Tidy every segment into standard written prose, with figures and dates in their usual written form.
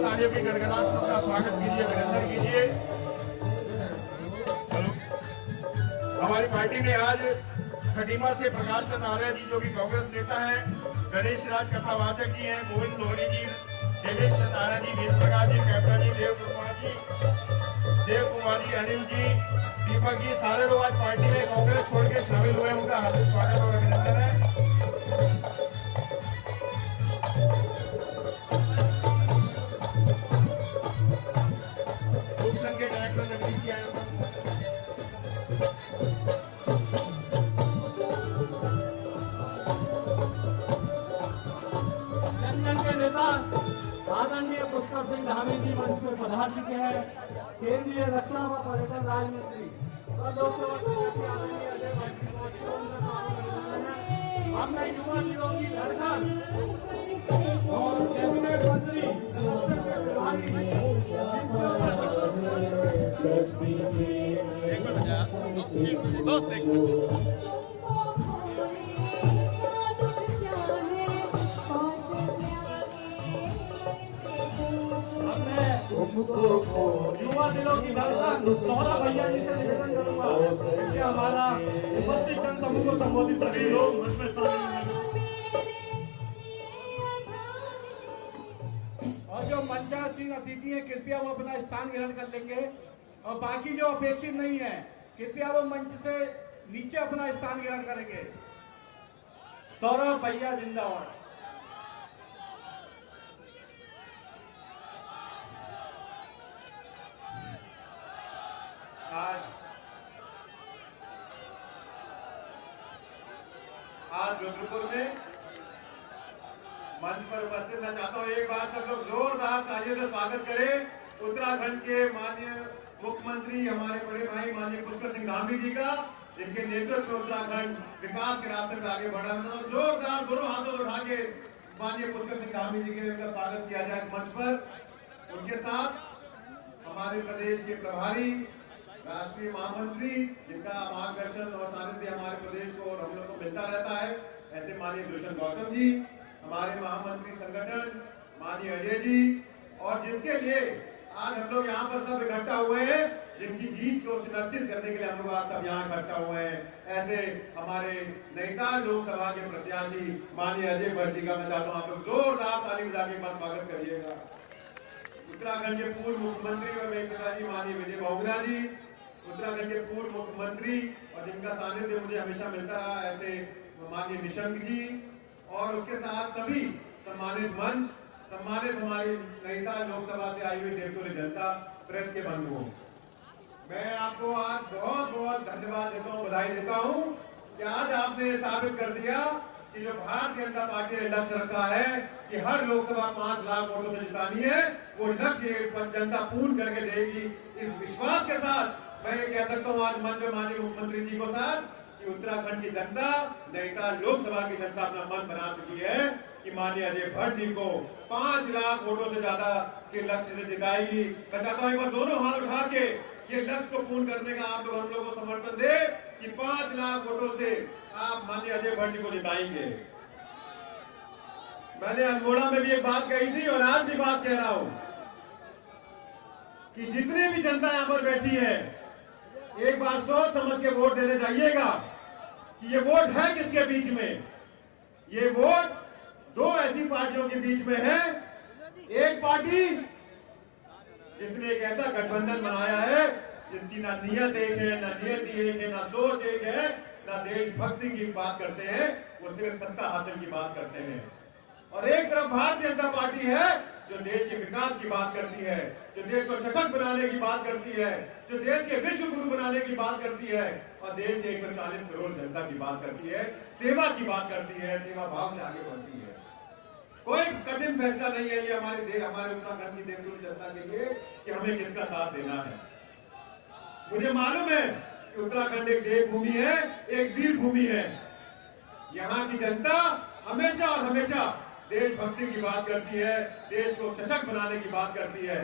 तालियों की गड़गड़ाहट से उनका स्वागत कीजिए, अभिनंदन कीजिए। हमारी पार्टी ने आज खटीमा से प्रकाश चंद आर्य जी जो कि कांग्रेस नेता है, गणेश राज कथावाचक जी हैं, गोविंद लोहड़ी जी, देवेश चंद आर्य जी, वीर प्रकाश जी, कैप्टन जी, देव कुमार जी, अनिल जी, दीपक जी, सारे लोग आज पार्टी में कांग्रेस छोड़ के शामिल हुए। उनका हार्दिक स्वागत और अभिनंदन है। के डायरेक्टर जगदीश जी आए जनजन के नेता आदरणीय पुष्कर सिंह धामी जी मंच में पधार चुके हैं। केंद्रीय रक्षा व पर्यटन राज्य मंत्री हमने युवा निरोगी धड़कन और कैबिनेट मंत्री युवा दिलों की धड़कन सौरा भैया जी से निवेदन करूंगा कि हमारा उपस्थित जन समूह को संबोधित सभी लोग और जो मंचासीन अतिथि हैं कृपया वो अपना स्थान ग्रहण कर लेंगे और बाकी जो अपेक्षित नहीं है कृपया वो मंच से नीचे अपना स्थान ग्रहण करेंगे। सौरभ भैया जिंदाबाद। आज रुद्रपुर में मंच पर उपस्थित मैं चाहता हूँ एक बार सब लोग जोरदार तालियों से स्वागत करें उत्तराखंड के माननीय मुख्यमंत्री हमारे बड़े भाई माननीय पुष्कर सिंह धामी जी का, जिनके नेतृत्व में उत्तराखंड विकास के रास्ते पर आगे बढ़ा। जोरदार दोनों हाथों उठा के माननीय पुष्कर सिंह धामी जी के स्वागत किया जाए मंच पर। उनके साथ हमारे प्रदेश के प्रभारी राष्ट्रीय महामंत्री जिनका मार्गदर्शन और सानिध्य हमारे प्रदेश को और हम लोग को मिलता रहता है, ऐसे माननीय भूषण गौतम जी, हमारे महामंत्री संगठन माननीय अजय जी, और जिसके लिए आज हम लोग यहाँ पर सब इकट्ठा हुए हैं, जिनकी जीत को सुनिश्चित करने के लिए हम लोग आज सब यहाँ इकट्ठा हुए हैं, ऐसे हमारे नेता लोकसभा के प्रत्याशी माननीय अजय भट्ट जी का मैं चाहता हूँ आप लोग जोरदार ताली बजा के स्वागत करिएगा। उत्तराखंड के पूर्व मुख्यमंत्री और नेताजी माननीय विजय बहुगुणा जी, उत्तराखंड के पूर्व मुख्यमंत्री और जिनका सानिध्य मुझे हमेशा मिलता रहा, ऐसे माननीय निशंक जी, और उसके साथ सभी सम्मानित मंच सम्मानित हमारी नैनीताल लोकसभा से आई हुई देवतुल्य जनता, प्रेस के बंधुओं, मैं आपको आज बहुत बहुत धन्यवाद देता हूँ, बधाई देता हूँ कि आज आपने साबित कर दिया कि जो भारतीय जनता पार्टी ने लक्ष्य रखा है कि हर लोकसभा 5 लाख वोटों से जितानी है, वो लक्ष्य जनता पूर्ण करके देगी। इस विश्वास के साथ मैं ये कह सकता हूँ आज मंच में माननीय मुख्यमंत्री जी को साथ कि उत्तराखंड की जनता, नैनीताल लोकसभा की जनता अपना मन बना चुकी है कि माननीय अजय भट्ट जी को 5 लाख वोटों से ज्यादा के लक्ष्य से जिताएगी। मैं चाहता हूँ एक बार दोनों हाथ उठा के ये लक्ष्य को पूर्ण करने का आप लोग हम लोग को समर्थन दे कि 5 लाख वोटों से आप माननीय अजय भट्ट जी को जिताएंगे। मैंने अल्मोड़ा में भी एक बात कही थी और आज भी बात कह रहा हूं कि जितनी भी जनता यहां पर बैठी है, एक बार सोच समझ के वोट देने जाइएगा कि ये वोट है किसके बीच में। ये वोट दो ऐसी पार्टियों के बीच में है। एक पार्टी जिसने एक ऐसा गठबंधन बनाया है जिसकी ना नियत एक है, ना नियति एक है, ना सोच एक है, ना देशभक्ति की बात करते हैं, वो सिर्फ सत्ता हासिल की बात करते हैं। और एक तरफ भारतीय जनता पार्टी है जो देश के विकास की बात करती है, जो देश को सशक्त बनाने की बात करती है, जो देश के विश्व गुरु बनाने की बात करती है और देश के 140 करोड़ जनता की बात करती है, सेवा की बात करती है, सेवा भाव से आगे बढ़ती है। कोई कठिन फैसला नहीं है ये हमारे उत्तराखंड की देवतुल्य जनता के लिए कि हमें किसका साथ देना है। मुझे मालूम है कि उत्तराखंड एक देवभूमि है, एक वीर भूमि है। यहाँ की जनता हमेशा और हमेशा देशभक्ति की बात करती है, देश को सशक्त बनाने की बात करती है।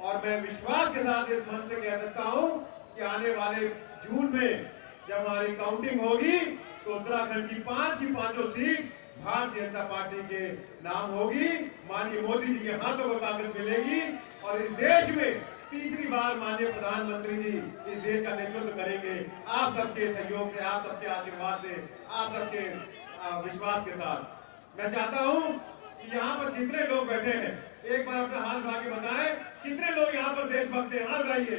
और मैं विश्वास के साथ इस मंच से कह सकता हूं कि आने वाले जून में जब हमारी काउंटिंग होगी तो उत्तराखंड की 5 की 5 सीट भारतीय जनता पार्टी के नाम होगी। माननीय मोदी जी के हाथों को ताकत मिलेगी और इस देश में तीसरी बार माननीय प्रधानमंत्री जी इस देश का नेतृत्व करेंगे। आप सबके सहयोग से, आप सबके आशीर्वाद से, आप सबके विश्वास के साथ। मैं चाहता हूं कि यहाँ पर जितने लोग बैठे हैं एक बार अपना हाथ उठा के बताएं कितने लोग यहाँ पर देशभक्त हैं। हाथ उठाइए।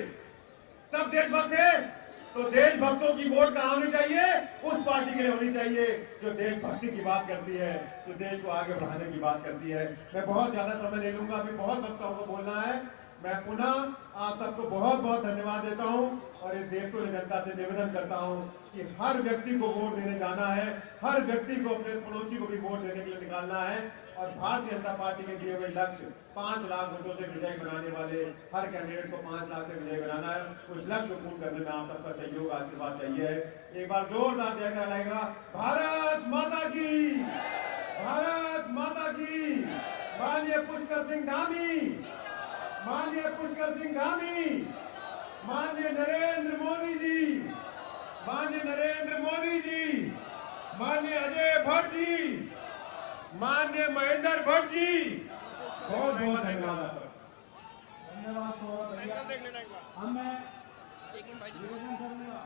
सब देशभक्त हैं तो देशभक्तों की वोट कहाँ होनी चाहिए? उस पार्टी के लिए होनी चाहिए जो देशभक्ति की बात करती है, जो देश को आगे बढ़ाने की बात करती है। मैं बहुत ज्यादा समय ले लूंगा, अभी बहुत वक्ताओं को बोलना है। मैं पुनः आप सबको बहुत बहुत धन्यवाद देता हूं और इस देवतुल्य जनता से निवेदन करता हूं कि हर व्यक्ति को वोट देने जाना है, हर व्यक्ति को अपने पड़ोसी को भी वोट देने के लिए निकालना है और भारतीय जनता पार्टी के दिए हुए लक्ष्य 5 लाख वोटों से विजय बनाने वाले हर कैंडिडेट को 5 लाख से विजय बनाना है। उस लक्ष्य को पूर्ण करने में आप सबका सहयोग, आशीर्वाद चाहिए। एक बार जोरदार जयकारा लगाएगा। भारत माता की, भारत माता की। माननीय पुष्कर सिंह धामी, माननीय पुष्कर सिंह धामी, माननीय नरेंद्र मोदी जी, माननीय नरेंद्र मोदी जी, माननीय अजय भट्ट जी, माननीय महेंद्र भट्ट जी, बहुत बहुत धन्यवाद। धन्यवाद अब मैं निवेदन करूंगा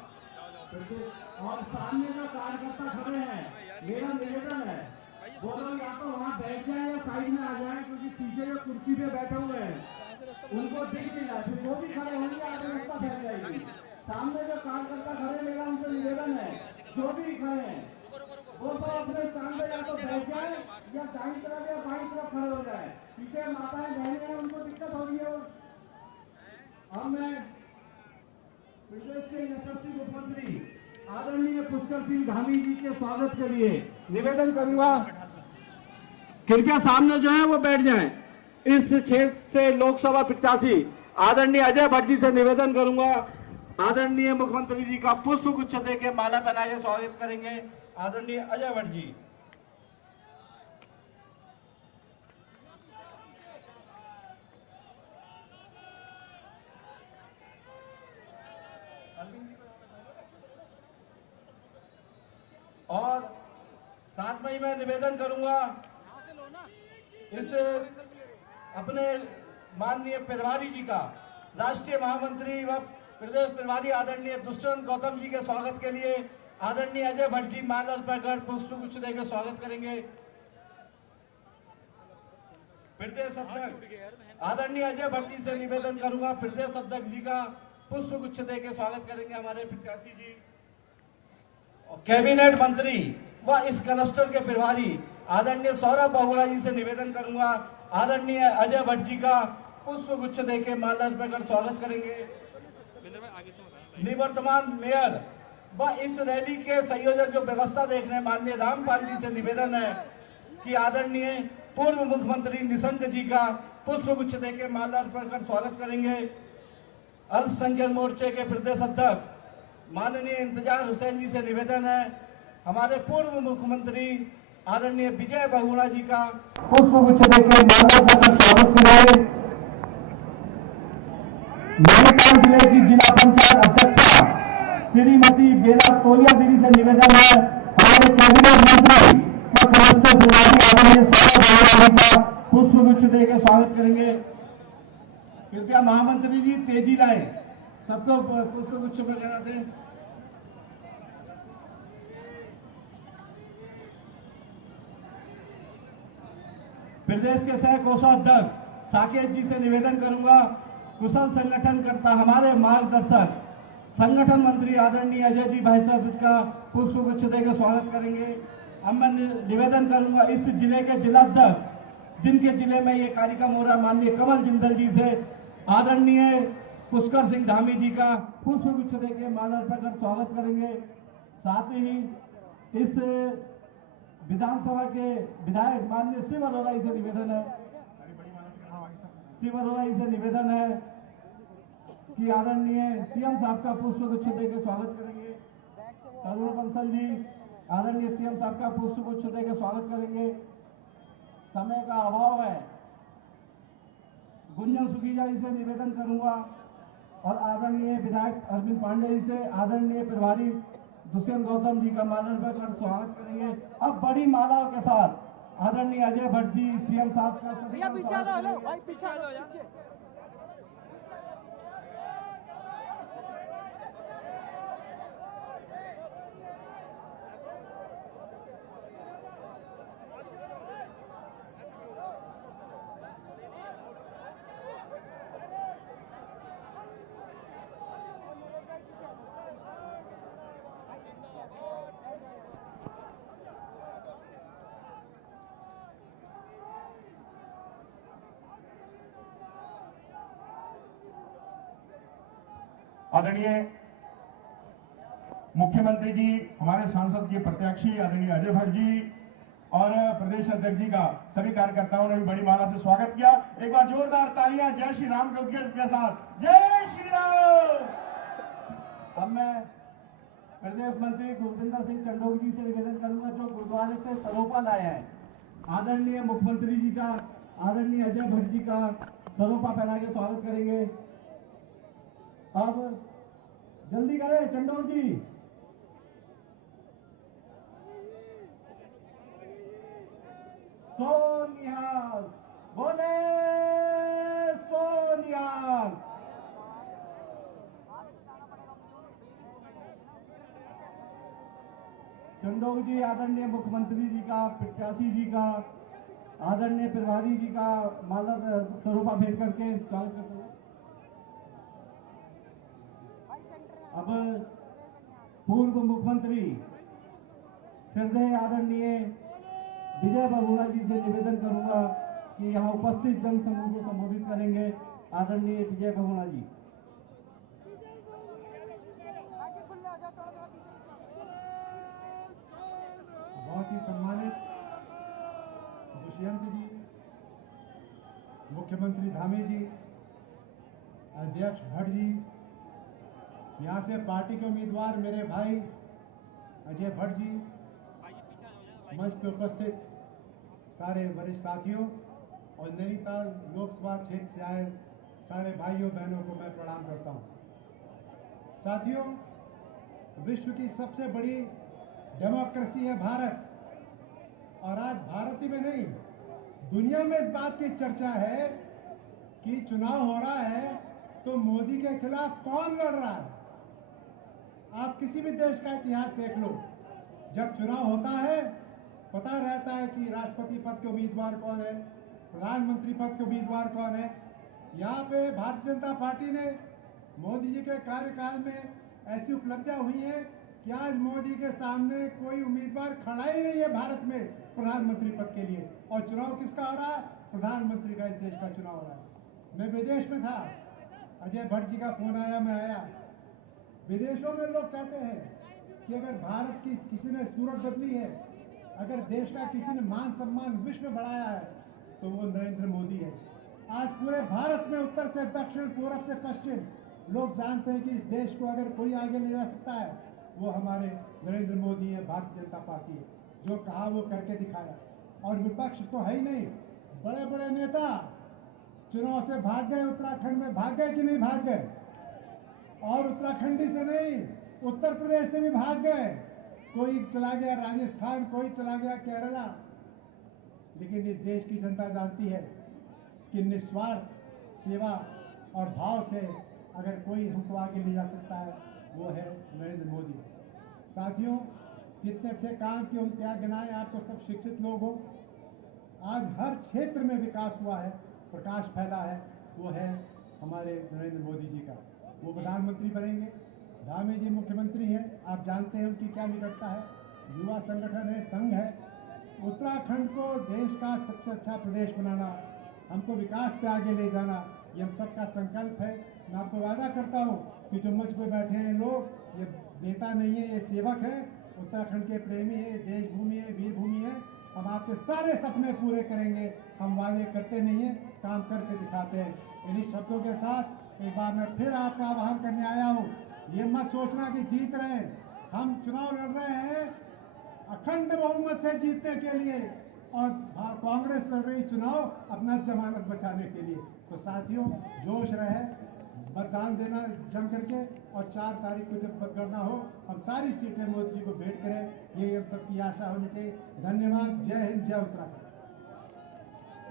और सामने जो कार्यकर्ता खड़े हैं, मेरा निवेदन है वो लोग या तो वहाँ बैठ जाए या साइड में आ जाए, क्योंकि पीछे जो कुर्सी पे बैठे हुए हैं उनको दिख नहीं रहा, फिर वो भी खड़े होंगे आगे रास्ता फैल जाएगी। सामने जो कार्यकर्ता खड़े, मेरा उनसे निवेदन है जो भी खड़े हैं वो तो अपने स्थान पे या तो बैठ जाए या दाईं तरफ या बाईं तरफ खड़े हो जाए। पीछे माताएं बहनें हैं, उनको दिक्कत हो रही है। अब मैं प्रदेश के यशस्वी मुख्यमंत्री आदरणीय पुष्कर सिंह धामी जी के स्वागत के लिए निवेदन करूंगा, कृपया सामने जो है वो बैठ जाएं। इस क्षेत्र से लोकसभा प्रत्याशी आदरणीय अजय भट्ट जी से निवेदन करूंगा, आदरणीय मुख्यमंत्री जी का पुष्प गुच्छ देके माला पहना के स्वागत करेंगे। आदरणीय अजय भट्ट जी। और साथ में ही मैं निवेदन करूंगा इस अपने माननीय प्रभारी जी का, राष्ट्रीय महामंत्री व प्रदेश प्रभारी आदरणीय दुष्यंत गौतम जी के स्वागत के लिए आदरणीय अजय भट्ट जी माला अर्पण कर पुष्प गुच्छ देकर स्वागत करेंगे। प्रदेश अध्यक्ष आदरणीय अजय भट्ट जी से निवेदन करूंगा, प्रदेश अध्यक्ष जी का पुष्प गुच्छ देकर स्वागत करेंगे हमारे प्रत्याशी जी। कैबिनेट मंत्री व इस क्लस्टर के प्रभारी आदरणीय सौरभ बहुगुणा जी से निवेदन करूंगा, आदरणीय अजय भट्ट जी का पुष्प गुच्छ देके माल्यार्पण कर स्वागत करेंगे। निवर्तमान मेयर व इस रैली के संयोजक जो व्यवस्था देख रहे हैं माननीय रामपाल जी से निवेदन है कि आदरणीय पूर्व मुख्यमंत्री निशंक जी का पुष्प गुच्छ देके माल्यार्पण कर स्वागत करेंगे। अल्पसंख्यक मोर्चे के प्रदेश अध्यक्ष माननीय इंतजार हुसैन जी से निवेदन है हमारे पूर्व मुख्यमंत्री आदरणीय विजय बहुगुणा जी का पुष्प गुच्छ देके माल्यार्पण कर स्वागत करेंगे। नैनीताल जिले की जिला पंचायत अध्यक्षा श्रीमती बेला तोलिया देवी से निवेदन है हमारे कैबिनेट मंत्री व कलेक्टर प्रभारी आदरणीय सौरभ बहुगुणा जी का पुष्प गुच्छ देके स्वागत करेंगे। कृपया महामंत्री जी तेजी लाएं, सबको पुष्प गुच्छ वगैरह दें। प्रदेश के सह कोषाध्यक्ष साकेत जी से निवेदन करूंगा कुशल संगठनकर्ता हमारे मार्गदर्शक संगठन मंत्री आदरणीय अजय जी भाई साहब का पुष्प गुच्छ देकर स्वागत करेंगे। अब मैं निवेदन करूंगा इस जिले के जिलाध्यक्ष जिनके जिले में ये कार्यक्रम हो रहा है माननीय कमल जिंदल जी से आदरणीय पुष्कर सिंह धामी जी का पुष्प गुच्छ देकर माल्यार्पण कर स्वागत करेंगे। साथ ही इस विधानसभा के विधायक माननीय शिव अरोड़ा से निवेदन है कि आदरणीय सीएम साहब का पुष्प गुच्छ देकर स्वागत करेंगे। तरुण बंसल जी आदरणीय सीएम साहब का पुष्प गुच्छ देकर स्वागत करेंगे। समय का अभाव है, गुंजन सुखीजा जी से निवेदन करूंगा और आदरणीय विधायक अरविंद पांडे जी से आदरणीय प्रभारी दुष्यंत गौतम जी का माल्यार्पण कर स्वागत करेंगे। अब बड़ी मालाओं के साथ आदरणीय अजय भट्ट जी सीएम साहब का भैया पीछे आ जाओ, हेलो भाई पीछे आ जाओ यार। आदरणीय मुख्यमंत्री जी हमारे सांसद के प्रत्याशी आदरणीय अजय भट्ट जी और प्रदेश अध्यक्ष जी का सभी कार्यकर्ताओं ने भी बड़ी माला से स्वागत किया। एक बार जोरदार तालियां जय श्री राम के उद्देश्य के साथ जय श्री राम। अब मैं प्रदेश मंत्री गुरविंदर सिंह चंडोक जी से निवेदन करूंगा जो गुरुद्वारे से सरोपा लाए हैं आदरणीय मुख्यमंत्री जी का आदरणीय अजय भट्ट जी का सरोपा पहना के स्वागत करेंगे। अब जल्दी करें चंडोक जी। सोनिहाल बोले सोनिहाल। चंडोक जी आदरणीय मुख्यमंत्री जी का प्रत्याशी जी का आदरणीय प्रभारी जी का माला सरोपा भेंट करके स्वागत करते हैं। अब पूर्व मुख्यमंत्री श्रद्धेय आदरणीय विजय बहुगुणा जी से निवेदन करूंगा कि यहाँ उपस्थित जन समूह को संबोधित करेंगे आदरणीय विजय बहुगुणा जी। बहुत ही सम्मानित दुष्यंत जी, मुख्यमंत्री धामी जी, अध्यक्ष भट्ट जी, यहाँ से पार्टी के उम्मीदवार मेरे भाई अजय भट्ट जी, मंच पर उपस्थित सारे वरिष्ठ साथियों और नैनीताल लोकसभा क्षेत्र से आए सारे भाइयों बहनों को मैं प्रणाम करता हूँ। साथियों, विश्व की सबसे बड़ी डेमोक्रेसी है भारत और आज भारत ही में नहीं दुनिया में इस बात की चर्चा है कि चुनाव हो रहा है तो मोदी के खिलाफ कौन लड़ रहा है। आप किसी भी देश का इतिहास देख लो, जब चुनाव होता है पता रहता है कि राष्ट्रपति पद के उम्मीदवार कौन है, प्रधानमंत्री पद के उम्मीदवार कौन है। यहाँ पे भारतीय जनता पार्टी ने मोदी जी के कार्यकाल में ऐसी उपलब्धियां हुई हैं कि आज मोदी के सामने कोई उम्मीदवार खड़ा ही नहीं है भारत में प्रधानमंत्री पद के लिए। और चुनाव किसका हो रहा है? प्रधानमंत्री का इस देश का चुनाव हो रहा है। मैं विदेश में था, अजय भट्ट जी का फोन आया, मैं आया। विदेशों में लोग कहते हैं कि अगर भारत की किसी ने सूरत बदली है, अगर देश का किसी ने मान सम्मान विश्व में बढ़ाया है, तो वो नरेंद्र मोदी है। आज पूरे भारत में उत्तर से दक्षिण, पूरब से पश्चिम लोग जानते हैं कि इस देश को अगर कोई आगे ले जा सकता है, वो हमारे नरेंद्र मोदी है, भारतीय जनता पार्टी है। जो कहा वो करके दिखाया। और विपक्ष तो है ही नहीं, बड़े बड़े नेता चुनाव से भाग गए, उत्तराखंड में भाग गए कि नहीं भाग गए? और उत्तराखंडी से नहीं, उत्तर प्रदेश से भी भाग गए। कोई चला गया राजस्थान, कोई चला गया केरला। लेकिन इस देश की जनता जानती है कि निस्वार्थ सेवा और भाव से अगर कोई हमको आगे ले जा सकता है, वो है नरेंद्र मोदी। साथियों, जितने अच्छे काम किए हम क्या गिनाएं, आप तो सब शिक्षित लोग हो। आज हर क्षेत्र में विकास हुआ है, प्रकाश फैला है, वो है हमारे नरेंद्र मोदी जी का। वो प्रधानमंत्री बनेंगे, धामी जी मुख्यमंत्री हैं, आप जानते हैं उनकी क्या निकटता है। युवा संगठन है, संघ है। उत्तराखंड को देश का सबसे अच्छा प्रदेश बनाना, हमको विकास पे आगे ले जाना, ये हम सबका संकल्प है। मैं आपको वादा करता हूँ कि जो मंच पे बैठे हैं लोग, ये नेता नहीं है, ये सेवक है, उत्तराखंड के प्रेमी है, देश भूमि है, वीर भूमि है। हम आपके सारे सपने पूरे करेंगे। हम वादे करते नहीं हैं, काम करके दिखाते हैं। इन्हीं शब्दों के साथ एक बार मैं फिर आपका आह्वान करने आया हूँ, ये मत सोचना कि जीत रहे हैं। हम चुनाव लड़ रहे हैं अखंड बहुमत से जीतने के लिए, और कांग्रेस लड़ रही चुनाव अपना जमानत बचाने के लिए। तो साथियों, जोश रहे, मतदान देना जम करके, और 4 तारीख को जब मतगणना हो, हम सारी सीटें मोदी जी को भेंट करें, ये हम सबकी आशा होनी चाहिए। धन्यवाद। जय हिंद, जय उत्तराखंड।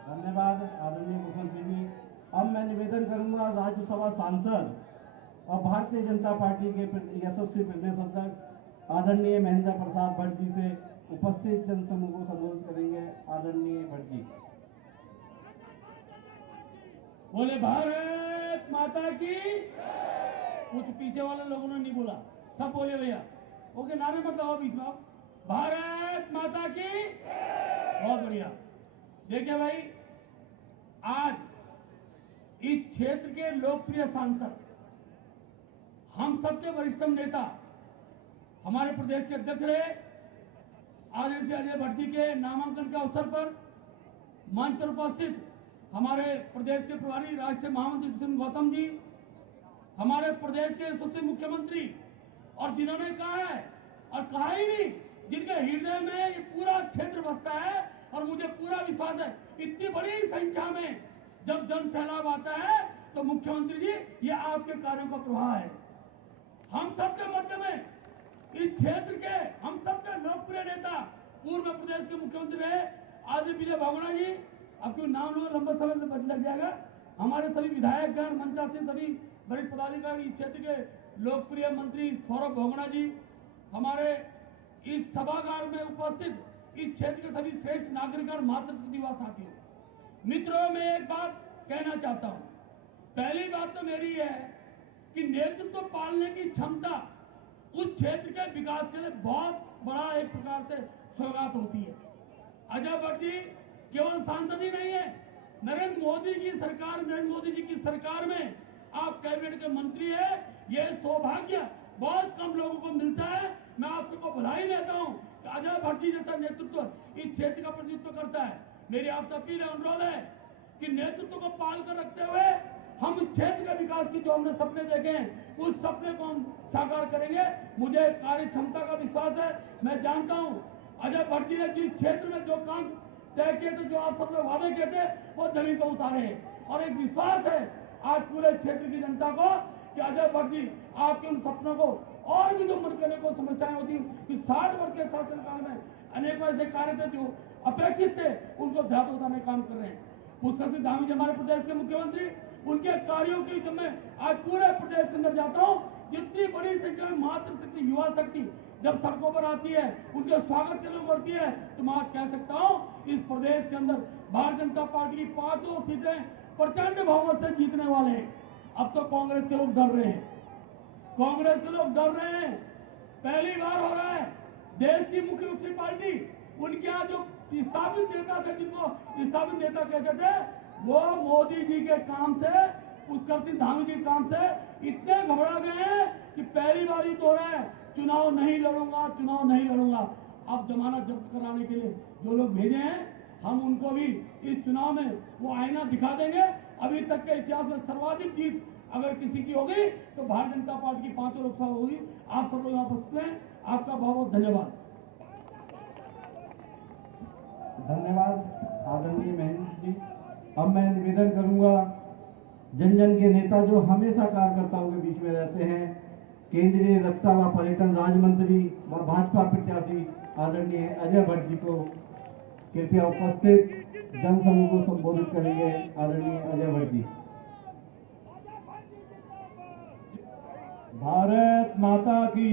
धन्यवाद आदरणीय मुख्यमंत्री जी। अब मैं निवेदन करूंगा राज्यसभा सांसद और भारतीय जनता पार्टी के यशस्वी प्रदेश अध्यक्ष आदरणीय महेंद्र प्रसाद भट्ट जी से उपस्थित जनसमूह को संबोधित करेंगे। आदरणीय भट्ट जी। बोले भारत माता की। कुछ पीछे वाले लोगों ने नहीं बोला, सब बोले भैया। ओके, नारे मत लगाओ बीच में। आप भारत माता की। बहुत बढ़िया। देखिए भाई, आज इस क्षेत्र के लोकप्रिय सांसद, हम सबके वरिष्ठतम नेता, हमारे प्रदेश के अध्यक्ष रहे आदरणीय अजय भट्ट जी के नामांकन के अवसर पर मंच पर उपस्थित हमारे प्रदेश के प्रभारी राष्ट्रीय महामंत्री कृष्ण गौतम जी, हमारे प्रदेश के यशस्वी मुख्यमंत्री, और जिन्होंने कहा है और कहा ही नहीं, जिनके हृदय में ये पूरा क्षेत्र बसता है, और मुझे पूरा विश्वास है इतनी बड़ी संख्या में जब जन सैलाब आता है तो मुख्यमंत्री जी, ये आपके कार्यों का प्रभाव है। हम सबके मध्य में इस क्षेत्र के हम सबके लोकप्रिय नेता, पूर्व प्रदेश के मुख्यमंत्री रहे आदरणीय विजय बहुगुणा जी, अब क्यों नाम लो लंबा समय से लग जाएगा। हमारे सभी विधायक गण, मंचासीन सभी बड़े पदाधिकारी, इस क्षेत्र के लोकप्रिय मंत्री सौरभ बहुगुणा जी, हमारे इस सभागार में उपस्थित इस क्षेत्र के सभी श्रेष्ठ नागरिक और मातृशक्ति युवा साथियों, मित्रों, मैं एक बात कहना चाहता हूं। पहली बात तो मेरी है कि नेतृत्व पालने की क्षमता उस क्षेत्र के विकास के लिए बहुत बड़ा एक प्रकार से सौगात होती है। अजय भट्ट जी केवल सांसद ही नहीं है, नरेंद्र मोदी की सरकार, नरेंद्र मोदी जी की सरकार में आप कैबिनेट के मंत्री है। ये सौभाग्य बहुत कम लोगों को मिलता है। मैं आप सबको बधाई देता हूं कि अजय भट्ट जी जैसा नेतृत्व इस क्षेत्र का प्रतिनिधित्व करता है। मेरी आपसे अपील है, अनुरोध है कि नेतृत्व को पाल कर रखते हुए हम इस क्षेत्र के विकास की जो हमने सपने देखे हैं, उस सपने को हम साकार करेंगे। मुझे कार्य क्षमता का विश्वास है। मैं जानता हूं अजय भट्ट जी ने जिस क्षेत्र में जो काम तय किए थे, जो आप सबसे वादे किए थे, वो जमीन पर उतारे हैं। और एक विश्वास है आज पूरे क्षेत्र की जनता को कि अजय भट्ट जी आपके उन सपनों को, और भी जो मुनकने को समस्याएं होती कि 60 वर्ष के शासनकाल में अनेकों ऐसे कार्य थे जो अपेक्षित थे, उनको ध्यान उतारने का काम कर रहे हैं। पुष्कर सिंह धामी जी हमारे प्रदेश के मुख्यमंत्री, उनके कार्यों की जब मैं आज पूरे प्रदेश के अंदर जाता हूँ, जितनी बड़ी संख्या में मातृशक्ति, युवा शक्ति जब सड़कों पर आती है, उसके स्वागत के लिए बढ़ती है, तो मैं आज कह सकता हूँ इस प्रदेश के अंदर भारतीय जनता पार्टी की 5 सीटें प्रचंड बहुमत से जीतने वाले हैं। अब तो कांग्रेस के लोग डर रहे हैं, कांग्रेस के लोग डर रहे हैं। पहली बार हो रहा है देश की मुख्य विपक्षी पार्टी, उनके यहाँ जो स्थापित नेता थे, जिनको स्थापित नेता कहते थे, वो मोदी जी के काम से, पुष्कर सिंह धामी जी के काम से इतने घबरा गए हैं कि पहली बारी तो रहे चुनाव नहीं लड़ूंगा, चुनाव नहीं लड़ूंगा। अब जमानत जब्त कराने के लिए जो लोग भेजे हैं, हम उनको भी इस चुनाव में वो आईना दिखा देंगे। अभी तक के इतिहास में सर्वाधिक जीत अगर किसी की होगी तो भारतीय जनता पार्टी की 5 लोकसभा होगी। आप सब लोग यहाँ उपस्थित हैं, आपका बहुत बहुत धन्यवाद। धन्यवाद आदरणीय महेंद्र जी। अब मैं निवेदन करूंगा, जन जन के नेता जो हमेशा कार्यकर्ताओं के बीच में रहते हैं, केंद्रीय रक्षा व पर्यटन राज्य मंत्री व भाजपा प्रत्याशी आदरणीय अजय भट्ट जी को कृपया उपस्थित जनसमूह को संबोधित करेंगे। आदरणीय अजय भट्ट जी। भारत माता की,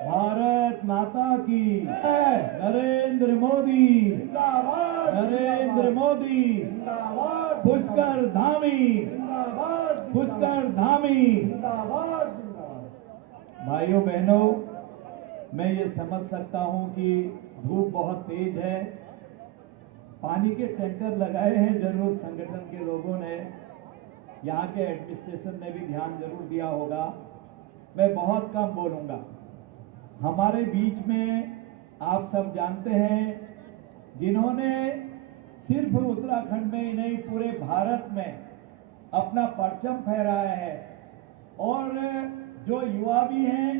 भारत माता की, नरेंद्र मोदी जिंदाबाद, नरेंद्र मोदी जिंदाबाद, पुष्कर धामी जिंदाबाद, पुष्कर धामी जिंदाबाद जिंदाबाद। भाइयों बहनों, मैं ये समझ सकता हूं कि धूप बहुत तेज है, पानी के टैंकर लगाए हैं जरूर संगठन के लोगों ने, यहाँ के एडमिनिस्ट्रेशन ने भी ध्यान जरूर दिया होगा। मैं बहुत कम बोलूंगा। हमारे बीच में आप सब जानते हैं, जिन्होंने सिर्फ उत्तराखंड में ही नहीं पूरे भारत में अपना परचम फहराया है, और जो युवा भी हैं,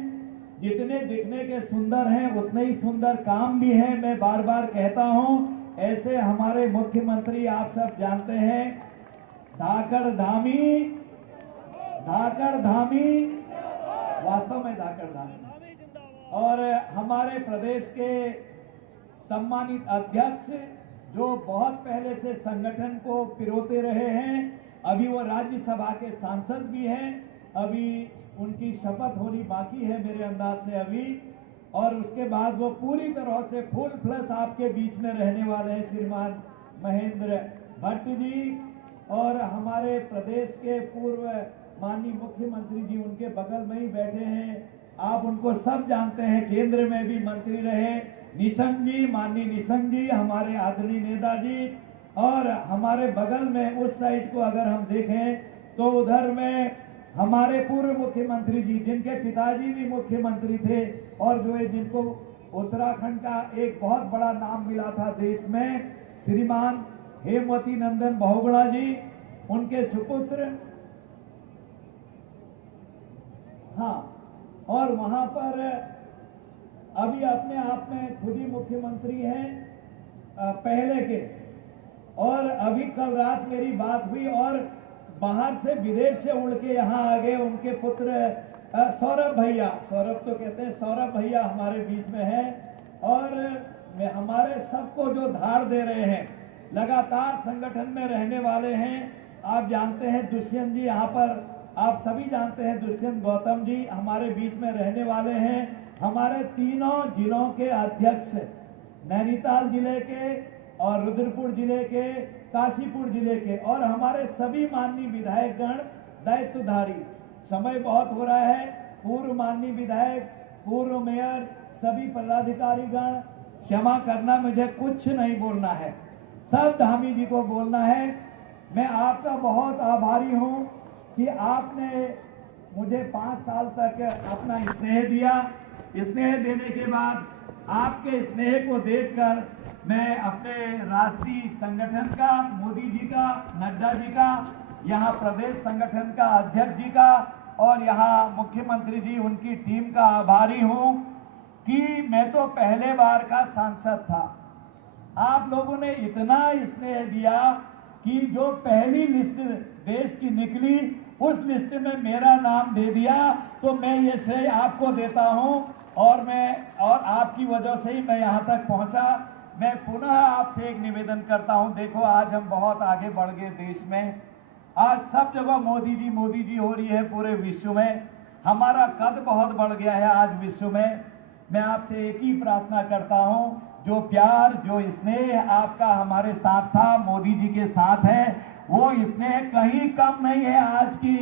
जितने दिखने के सुंदर हैं उतने ही सुंदर काम भी हैं। मैं बार बार कहता हूं, ऐसे हमारे मुख्यमंत्री आप सब जानते हैं, धाकड़ धामी, धाकड़ धामी, वास्तव में धाकड़ धामी, और हमारे प्रदेश के सम्मानित अध्यक्ष जो बहुत पहले से संगठन को पिरोते रहे हैं, अभी वो राज्यसभा के सांसद भी हैं, अभी उनकी शपथ होनी बाकी है मेरे अंदाज से अभी, और उसके बाद वो पूरी तरह से फुल फ्लश आपके बीच में रहने वाले हैं श्रीमान महेंद्र भट्ट जी। और हमारे प्रदेश के पूर्व माननीय मुख्यमंत्री जी उनके बगल में ही बैठे हैं, आप उनको सब जानते हैं, केंद्र में भी मंत्री रहे निशंक जी, माननीय निशंक जी, हमारे आदरणीय नेता जी। और हमारे बगल में उस साइड को अगर हम देखें तो उधर में हमारे पूर्व मुख्यमंत्री जी, जिनके पिताजी भी मुख्यमंत्री थे, और जो है जिनको उत्तराखंड का एक बहुत बड़ा नाम मिला था देश में, श्रीमान हेमवती नंदन बहुगुणा जी, उनके सुपुत्र। हाँ, और वहां पर अभी अपने आप में खुद ही मुख्यमंत्री हैं पहले के, और अभी कल रात मेरी बात हुई और बाहर से विदेश से उड़ के यहाँ आ गए उनके पुत्र सौरभ भैया, सौरभ तो कहते हैं, सौरभ भैया हमारे बीच में है, और हमारे सबको जो धार दे रहे हैं, लगातार संगठन में रहने वाले हैं। आप जानते हैं दुष्यंत जी, यहाँ पर आप सभी जानते हैं, दुष्यंत गौतम जी हमारे बीच में रहने वाले हैं। हमारे तीनों जिलों के अध्यक्ष, नैनीताल जिले के और रुद्रपुर जिले के, काशीपुर जिले के, और हमारे सभी माननीय विधायकगण दायित्वधारी, समय बहुत हो रहा है, पूर्व माननीय विधायक, पूर्व मेयर, सभी पदाधिकारीगण, क्षमा करना, मुझे कुछ नहीं बोलना है, सब धामी जी को बोलना है। मैं आपका बहुत आभारी हूं कि आपने मुझे 5 साल तक अपना स्नेह दिया। स्नेह देने के बाद आपके स्नेह को देखकर मैं अपने राष्ट्रीय संगठन का, मोदी जी का, नड्डा जी का, यहाँ प्रदेश संगठन का अध्यक्ष जी का, और यहाँ मुख्यमंत्री जी उनकी टीम का आभारी हूँ कि मैं तो पहले बार का सांसद था। आप लोगों ने इतना स्नेह दिया कि जो पहली लिस्ट देश की निकली उस लिस्ट में मेरा नाम दे दिया, तो मैं ये श्रेय आपको देता हूं, और आपकी वजह से ही मैं यहाँ तक पहुंचा। मैं पुनः आपसे एक निवेदन करता हूं, देखो आज हम बहुत आगे बढ़ गए देश में, आज सब जगह मोदी जी हो रही है पूरे विश्व में, हमारा कद बहुत बढ़ गया है आज विश्व में। मैं आपसे एक ही प्रार्थना करता हूं, जो प्यार, जो स्नेह आपका हमारे साथ था, मोदी जी के साथ है, वो स्नेह कहीं कम नहीं है। आज की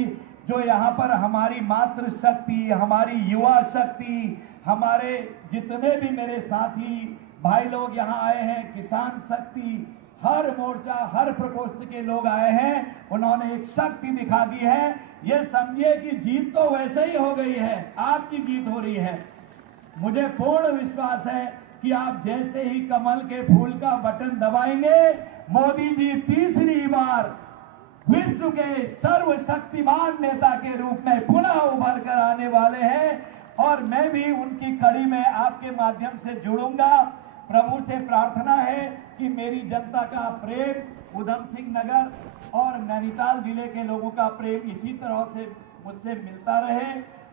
जो यहाँ पर हमारी मातृशक्ति, हमारी युवा शक्ति, हमारे जितने भी मेरे साथी भाई लोग यहाँ आए हैं, किसान शक्ति, हर मोर्चा, हर प्रकोष्ठ के लोग आए हैं, उन्होंने एक शक्ति दिखा दी है। ये समझिए कि जीत तो वैसे ही हो गई है, आपकी जीत हो रही है। मुझे पूर्ण विश्वास है कि आप जैसे ही कमल के फूल का बटन दबाएंगे, मोदी जी तीसरी बार विश्व के सर्वशक्तिमान नेता के रूप में पुनः उभर कर आने वाले हैं। और मैं भी उनकी कड़ी में आपके माध्यम से जुड़ूंगा। प्रभु से प्रार्थना है कि मेरी जनता का प्रेम, उधम सिंह नगर और नैनीताल जिले के लोगों का प्रेम इसी तरह से मुझसे मिलता रहे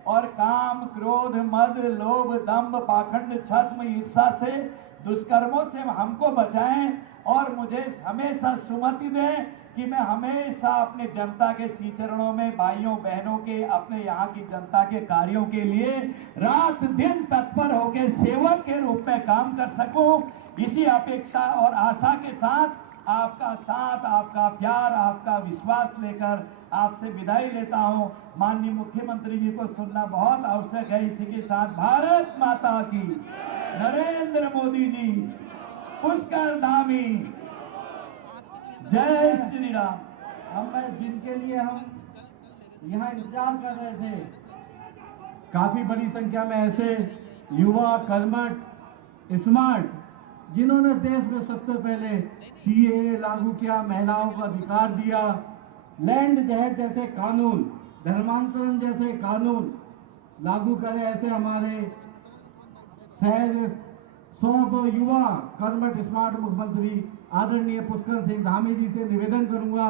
और काम, क्रोध, मद, लोभ, दंभ, पाखंड, छद्म, ईर्षा से, दुष्कर्मों से हमको बचाएं और मुझे हमेशा सुमति दें कि मैं हमेशा अपने जनता के श्री चरणों में, भाइयों बहनों के, अपने यहाँ की जनता के कार्यों के लिए रात दिन तत्पर होकर सेवक के रूप में काम कर सकूं। इसी अपेक्षा और आशा के साथ आपका साथ, आपका प्यार, आपका विश्वास लेकर आपसे विदाई लेता हूं। माननीय मुख्यमंत्री जी को सुनना बहुत आवश्यक है। इसी के साथ भारत माता की, नरेंद्र मोदी जी, पुष्कर धामी, जय श्री राम। अब मैं जिनके लिए हम यहाँ इंतजार कर रहे थे, काफी बड़ी संख्या में ऐसे युवा, कर्मठ, स्मार्ट, जिन्होंने देश में सबसे पहले सीएए लागू किया, महिलाओं को अधिकार दिया, लैंड जहर जैसे कानून, धर्मांतरण जैसे कानून लागू करे, ऐसे हमारे शहर 100 युवा कर्मठ स्मार्ट मुख्यमंत्री आदरणीय पुष्कर सिंह धामी जी से निवेदन करूंगा,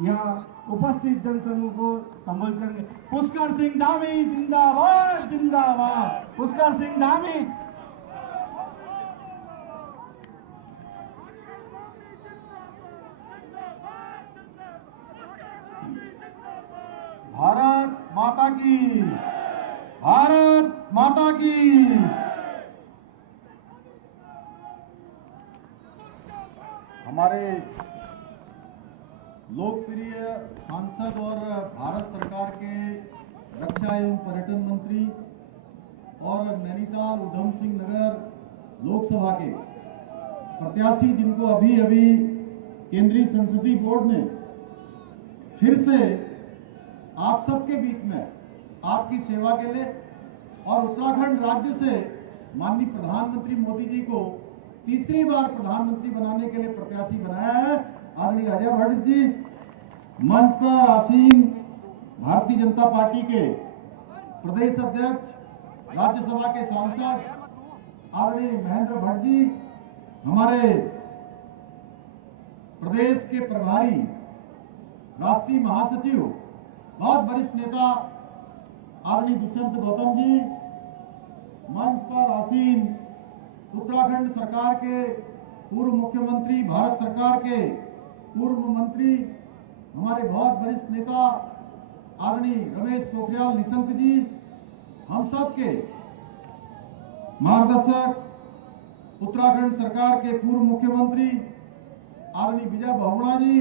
यहाँ उपस्थित जनसमूह को संबोधित करेंगे। पुष्कर सिंह धामी जिंदाबाद, जिंदाबाद। पुष्कर सिंह धामी। भारत माता की, भारत माता की। हमारे लोकप्रिय सांसद और भारत सरकार के रक्षा एवं पर्यटन मंत्री और नैनीताल उधम सिंह नगर लोकसभा के प्रत्याशी, जिनको अभी अभी केंद्रीय संसदीय बोर्ड ने फिर से आप सबके बीच में आपकी सेवा के लिए और उत्तराखंड राज्य से माननीय प्रधानमंत्री मोदी जी को तीसरी बार प्रधानमंत्री बनाने के लिए प्रत्याशी बनाया है। आदरणीय अजय भट्ट जी, मंच पर आसीन भारतीय जनता पार्टी के प्रदेश अध्यक्ष, राज्यसभा के सांसद आदरणीय महेंद्र भट्ट जी, हमारे प्रदेश के प्रभारी राष्ट्रीय महासचिव, बहुत वरिष्ठ नेता आदरणीय दुष्यंत गौतम जी, मंच पर आसीन उत्तराखंड सरकार के पूर्व मुख्यमंत्री, भारत सरकार के पूर्व मंत्री, हमारे बहुत वरिष्ठ नेता आदरणीय रमेश पोखरियाल निशंक जी, हम सब के मार्गदर्शक उत्तराखंड सरकार के पूर्व मुख्यमंत्री आदरणीय विजय बहुगुणा जी,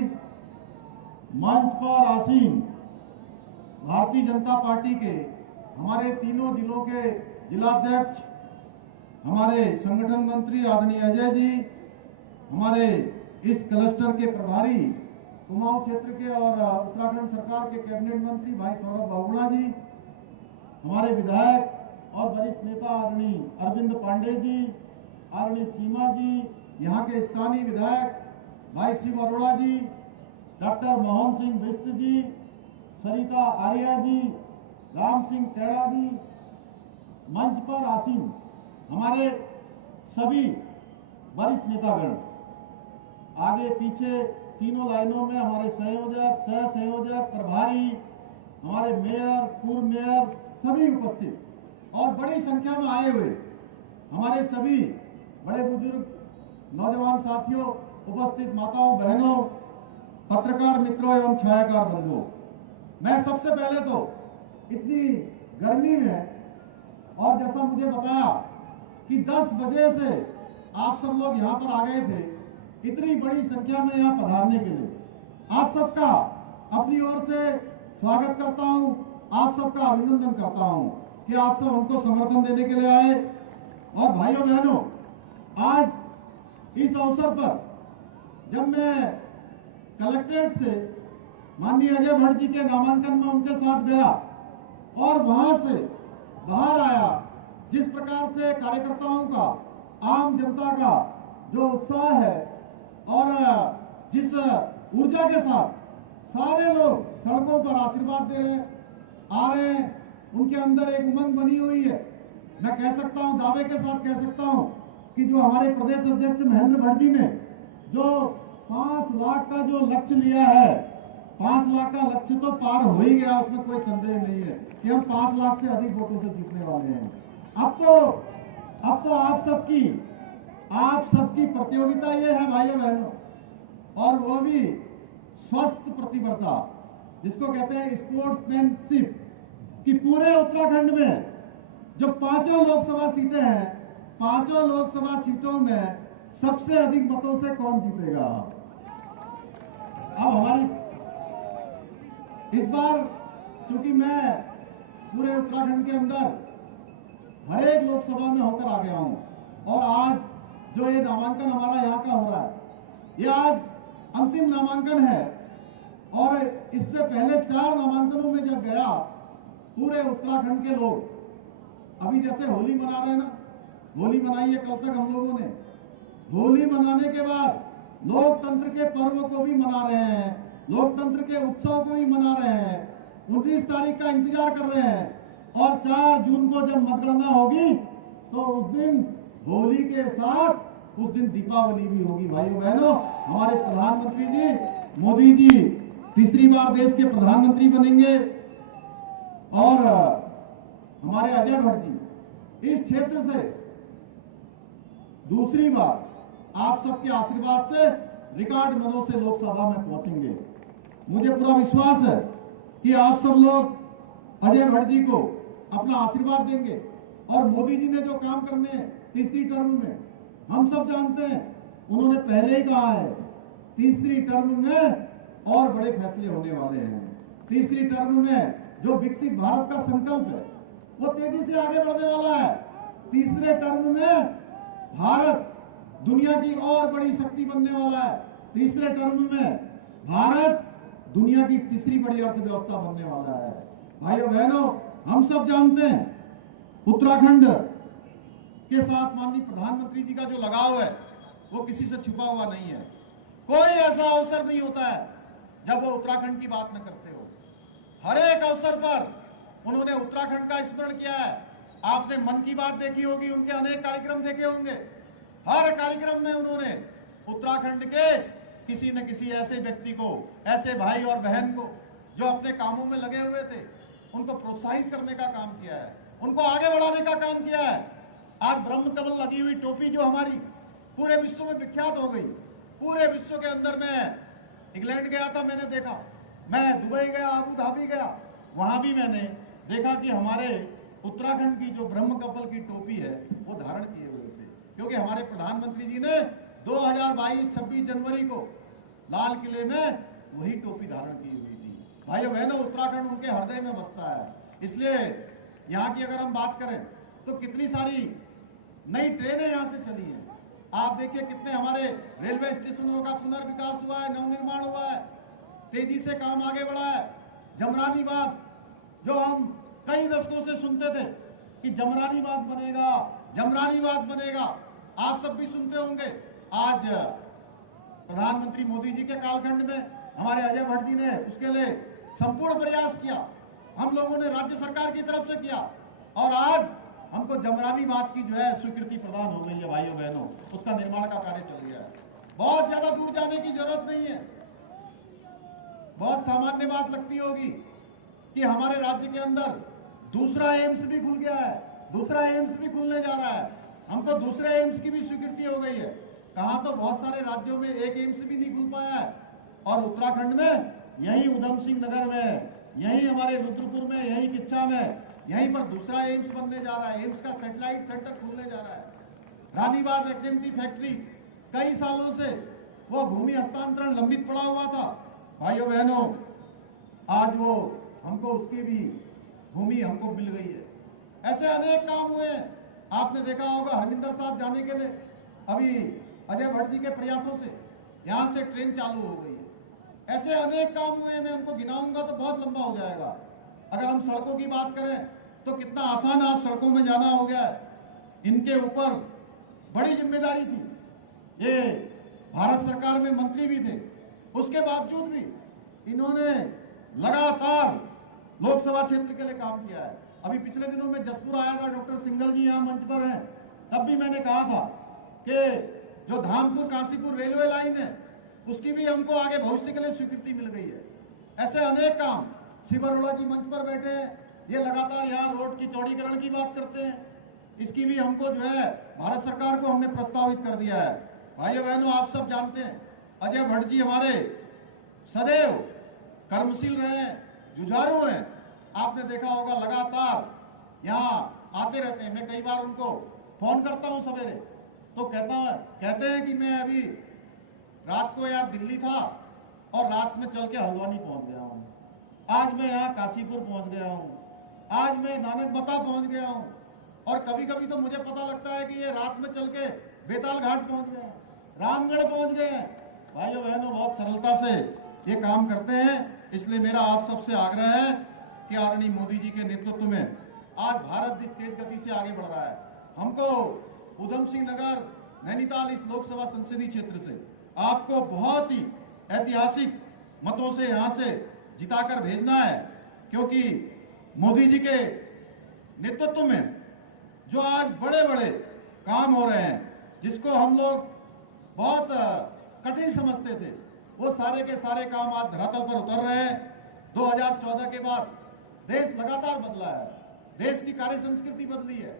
मंच पर आसीन भारतीय जनता पार्टी के हमारे तीनों जिलों के जिलाध्यक्ष, हमारे संगठन मंत्री आदरणीय अजय जी, हमारे इस क्लस्टर के प्रभारी कुमाऊं क्षेत्र के और उत्तराखंड सरकार के कैबिनेट मंत्री भाई सौरभ बहुगुणा जी, हमारे विधायक और वरिष्ठ नेता आदरणीय अरविंद पांडे जी, आदरणीय चीमा जी, यहाँ के स्थानीय विधायक भाई शिव अरोड़ा जी, डॉक्टर मोहन सिंह बिष्ट जी, सरिता आर्या जी, राम सिंह टेड़ा जी, मंच पर आसीन हमारे सभी वरिष्ठ नेतागण, आगे पीछे तीनों लाइनों में हमारे संयोजक, सह संयोजक, प्रभारी, हमारे मेयर, पूर्व मेयर सभी उपस्थित और बड़ी संख्या में आए हुए हमारे सभी बड़े बुजुर्ग, नौजवान साथियों, उपस्थित माताओं, बहनों, पत्रकार मित्रों एवं छायाकार बंधुओं, मैं सबसे पहले तो इतनी गर्मी में और जैसा मुझे बताया कि 10 बजे से आप सब लोग यहाँ पर आ गए थे, इतनी बड़ी संख्या में यहाँ पधारने के लिए आप सबका अपनी ओर से स्वागत करता हूँ, आप सबका अभिनंदन करता हूँ कि आप सब हमको समर्थन देने के लिए आए। और भाइयों बहनों, आज इस अवसर पर जब मैं कलेक्ट्रेट से माननीय अजय भट्ट जी के नामांकन में उनके साथ गया और वहां से बाहर आया, जिस प्रकार से कार्यकर्ताओं का, आम जनता का जो उत्साह है और जिस ऊर्जा के साथ सारे लोग सड़कों पर आशीर्वाद दे रहे हैं, आ रहे हैं, उनके अंदर एक उमंग बनी हुई है। मैं कह सकता हूं, दावे के साथ कह सकता हूं कि जो हमारे प्रदेश अध्यक्ष महेंद्र भट्ट जी ने जो 5 लाख का जो लक्ष्य लिया है, 5 लाख का लक्ष्य तो पार हो ही गया, उसमें कोई संदेह नहीं है कि हम 5 लाख से अधिक वोटों से जीतने वाले हैं। अब तो आप सबकी प्रतियोगिता ये है भाइयों बहनों, और वो भी स्वस्थ प्रतिबद्धता, जिसको कहते हैं स्पोर्ट्समैनशिप, कि पूरे उत्तराखंड में जो 5 लोकसभा सीटें हैं, 5 लोकसभा सीटों में सबसे अधिक मतों से कौन जीतेगा। अब हमारी इस बार, चूंकि मैं पूरे उत्तराखंड के अंदर हर एक लोकसभा में होकर आ गया हूं, और आज जो ये नामांकन हमारा यहाँ का हो रहा है, ये आज अंतिम नामांकन है। और इससे पहले 4 नामांकनों में जब गया, पूरे उत्तराखंड के लोग, अभी जैसे होली मना रहे हैं ना, होली मनाई है कल तक हम लोगों ने, होली मनाने के बाद लोकतंत्र के पर्व को भी मना रहे हैं, लोकतंत्र के उत्सव को भी मना रहे हैं, 29 तारीख का इंतजार कर रहे हैं, और 4 जून को जब मतगणना होगी तो उस दिन होली के साथ उस दिन दीपावली भी होगी। भाइयों बहनों, हमारे प्रधानमंत्री जी मोदी जी तीसरी बार देश के प्रधानमंत्री बनेंगे, और हमारे अजय भट्ट जी इस क्षेत्र से दूसरी बार आप सबके आशीर्वाद से रिकॉर्ड मतों से लोकसभा में पहुंचेंगे। मुझे पूरा विश्वास है कि आप सब लोग अजय भट्ट जी को अपना आशीर्वाद देंगे, और मोदी जी ने जो काम करने हैं तीसरी टर्म में, हम सब जानते हैं, उन्होंने पहले ही कहा है तीसरी टर्म में और बड़े फैसले होने वाले हैं। तीसरी टर्म में जो विकसित भारत का संकल्प है वो तेजी से आगे बढ़ने वाला है। तीसरे टर्म में भारत दुनिया की और बड़ी शक्ति बनने वाला है। तीसरे टर्म में भारत दुनिया की तीसरी बड़ी अर्थव्यवस्था बनने वाला है। भाइयों बहनों, हम सब जानते हैं उत्तराखंड के साथ माननीय प्रधानमंत्री जी का जो लगाव है वो किसी से छुपा हुआ नहीं है। कोई ऐसा अवसर नहीं होता है जब वो उत्तराखंड की बात न करते हो। हर एक अवसर पर उन्होंने उत्तराखंड का स्मरण किया है। आपने मन की बात देखी होगी, उनके अनेक कार्यक्रम देखे होंगे। हर कार्यक्रम में उन्होंने उत्तराखंड के किसी न किसी ऐसे व्यक्ति को, ऐसे भाई और बहन को जो अपने कामों में लगे हुए थे, उनको प्रोत्साहित करने का काम किया है, उनको आगे बढ़ाने का काम किया है। आज ब्रह्म कमल लगी हुई टोपी जो हमारी पूरे विश्व में विख्यात हो गई। पूरे विश्व के अंदर मैं इंग्लैंड गया था, मैंने देखा, मैं दुबई गया, अबू धाबी गया, वहां भी मैंने देखा कि हमारे उत्तराखंड की जो ब्रह्म कमल की टोपी है वो धारण किए हुए थे, क्योंकि हमारे प्रधानमंत्री जी ने 2022 26 जनवरी को लाल किले में वही टोपी धारण की हुई थी। भाइयों बहनों, उत्तराखंड उनके हृदय में बसता है। इसलिए यहाँ की अगर हम बात करें तो कितनी सारी नई ट्रेनें यहाँ से चली हैं। आप देखिए कितने हमारे रेलवे स्टेशनों का पुनर्विकास हुआ है, नवनिर्माण हुआ है, तेजी से काम आगे बढ़ा है। जमरानी बांध, जो हम कई दशकों से सुनते थे कि जमरानी बांध बनेगा, जमरानी बांध बनेगा, आप सब भी सुनते होंगे। आज प्रधानमंत्री मोदी जी के कालखंड में हमारे अजय भट्ट जी ने उसके लिए संपूर्ण प्रयास किया, हम लोगों ने राज्य सरकार की तरफ से किया, और आज हमको जमरानी बांध की जो है स्वीकृति प्रदान हो गई है। भाइयों बहनों, उसका निर्माण का कार्य चल गया है। बहुत ज्यादा दूर जाने की जरूरत नहीं है। बहुत सामान्य बात लगती होगी कि हमारे राज्य के अंदर दूसरा एम्स भी खुल गया है, दूसरा एम्स भी खुलने जा रहा है। हमको दूसरे एम्स की भी स्वीकृति हो गई है। कहाँ तो बहुत सारे राज्यों में एक एम्स भी नहीं खुल पाया है, और उत्तराखंड में यही उधम सिंह नगर में, यही हमारे रुद्रपुर में, यही किच्छा में, यहीं पर दूसरा एम्स बनने जा रहा है। एम्स का सैटेलाइट सेंटर खुलने जा रहा है। रानीबाग एचएमटी फैक्ट्री कई सालों से वो भूमि हस्तांतरण लंबित पड़ा हुआ था। भाइयों बहनों, आज वो हमको उसकी भी भूमि हमको मिल गई है। ऐसे अनेक काम हुए हैं। आपने देखा होगा हरमिंदर साहब जाने के लिए अभी अजय भट्ट जी के प्रयासों से यहाँ से ट्रेन चालू हो गई है। ऐसे अनेक काम हुए हैं, मैं उनको गिनाऊंगा तो बहुत लंबा हो जाएगा। अगर हम सड़कों की बात करें तो कितना आसान आज सड़कों में जाना हो गया है। इनके ऊपर बड़ी जिम्मेदारी थी, ये भारत सरकार में मंत्री भी थे, उसके बावजूद भी इन्होंने लगातार लोकसभा क्षेत्र के लिए काम किया है। अभी पिछले दिनों में जसपुर आया था, डॉक्टर सिंघल जी यहाँ मंच पर हैं, तब भी मैंने कहा था कि जो धामपुर काशीपुर रेलवे लाइन है उसकी भी हमको आगे भविष्य के लिए स्वीकृति मिल गई है। ऐसे अनेक काम, शिव अरोड़ा जी मंच पर बैठे हैं, ये लगातार यहाँ रोड की चौड़ीकरण की बात करते हैं, इसकी भी हमको जो है भारत सरकार को हमने प्रस्तावित कर दिया है। भाइयों बहनों, आप सब जानते हैं अजय भट्ट जी हमारे सदैव कर्मशील रहे हैं, जुझारू हैं। आपने देखा होगा लगातार यहाँ आते रहते हैं। मैं कई बार उनको फोन करता हूँ सवेरे, तो कहते हैं कि मैं अभी रात को यार दिल्ली था और रात में चल के हल्द्वानी पहुंच गया हूँ, आज मैं यहाँ काशीपुर पहुंच गया हूँ, आज मैं नानकबता पहुंच गया हूँ, और कभी कभी तो मुझे पता लगता है कि ये रात में चल के बेताल घाट पहुंच गए, रामगढ़ पहुंच गए हैं। भाइयों बहनों, बहुत सरलता से ये काम करते हैं। इसलिए मेरा आप सबसे आग्रह है कि आदरणीय मोदी जी के नेतृत्व में आज भारत देश तेज गति से आगे बढ़ रहा है। हमको उधम सिंह नगर नैनीताल इस लोकसभा संसदीय क्षेत्र से आपको बहुत ही ऐतिहासिक मतों से यहाँ से जिताकर भेजना है, क्योंकि मोदी जी के नेतृत्व में जो आज बड़े बड़े काम हो रहे हैं, जिसको हम लोग बहुत कठिन समझते थे, वो सारे के सारे काम आज धरातल पर उतर रहे हैं। 2014 के बाद देश लगातार बदला है, देश की कार्य संस्कृति बदली है,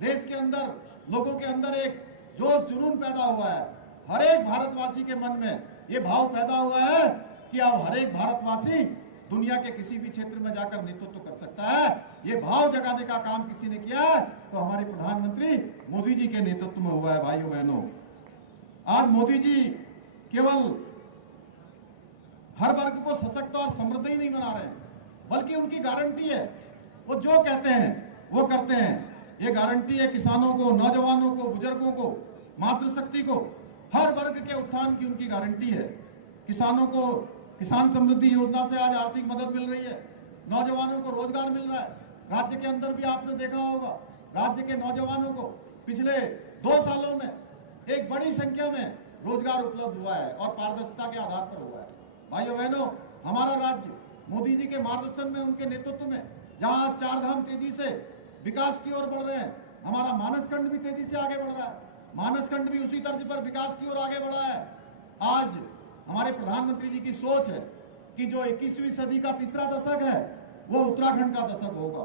देश के अंदर लोगों के अंदर एक जोश जुनून पैदा हुआ है। हर एक भारतवासी के मन में ये भाव पैदा हुआ है कि अब हर एक भारतवासी दुनिया के किसी भी क्षेत्र में जाकर नेतृत्व कर सकता है। ये भाव जगाने का काम किसी ने किया है तो हमारे प्रधानमंत्री मोदी जी के नेतृत्व में हुआ है। भाइयों बहनों, आज मोदी जी केवल हर वर्ग को सशक्त और समृद्ध ही नहीं बना रहे हैं, बल्कि उनकी गारंटी है, वो जो कहते हैं वो करते हैं। ये गारंटी है किसानों को, नौजवानों को, बुजुर्गों को, मातृशक्ति को, हर वर्ग के उत्थान की उनकी गारंटी है। किसानों को किसान समृद्धि योजना से आज आर्थिक मदद मिल रही है, नौजवानों को रोजगार मिल रहा है। राज्य के अंदर भी आपने देखा होगा, राज्य के नौजवानों को पिछले 2 सालों में एक बड़ी संख्या में रोजगार उपलब्ध हुआ है और पारदर्शिता के आधार पर हुआ है। भाइयों बहनों, हमारा राज्य मोदी जी के मार्गदर्शन में, उनके नेतृत्व में, जहां 4 धाम तेजी से विकास की ओर बढ़ रहे हैं, हमारा मानसखंड भी तेजी से आगे बढ़ रहा है, मानसखंड भी उसी तर्ज पर विकास की ओर आगे बढ़ा है। आज हमारे प्रधानमंत्री जी की सोच है कि जो 21वीं सदी का तीसरा दशक है वो उत्तराखंड का दशक होगा,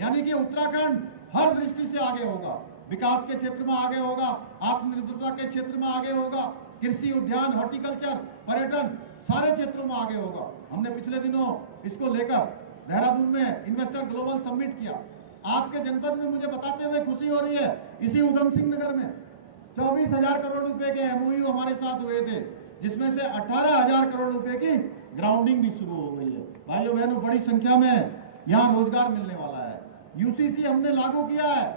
यानी कि उत्तराखंड हर दृष्टि से आगे होगा, विकास के क्षेत्र में आगे होगा, आत्मनिर्भरता के क्षेत्र में आगे होगा, कृषि, उद्यान, हॉर्टिकल्चर, पर्यटन, सारे क्षेत्रों में आगे होगा। हमने पिछले दिनों इसको लेकर देहरादून में इन्वेस्टर ग्लोबल समिट किया। आपके जनपद में मुझे बताते हुए खुशी हो रही है, इसी उधम सिंह नगर में 24,000 करोड़ रुपए के MOU हमारे साथ हुए थे, जिसमें से 18,000 करोड़ रुपए की ग्राउंडिंग भी शुरू हो गई है। भाइयों बहनों, बड़ी संख्या में यहाँ रोजगार मिलने वाला है। UCC हमने लागू किया है,